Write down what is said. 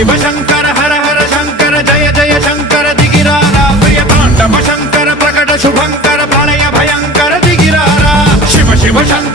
शिव शंकर हर हर शंकर जय जय शंकर दिगिरारा प्रिय तांडव शंकर प्रकट शुभंकर प्रलय भयंकर दिगिरारा शिव शिव शंकर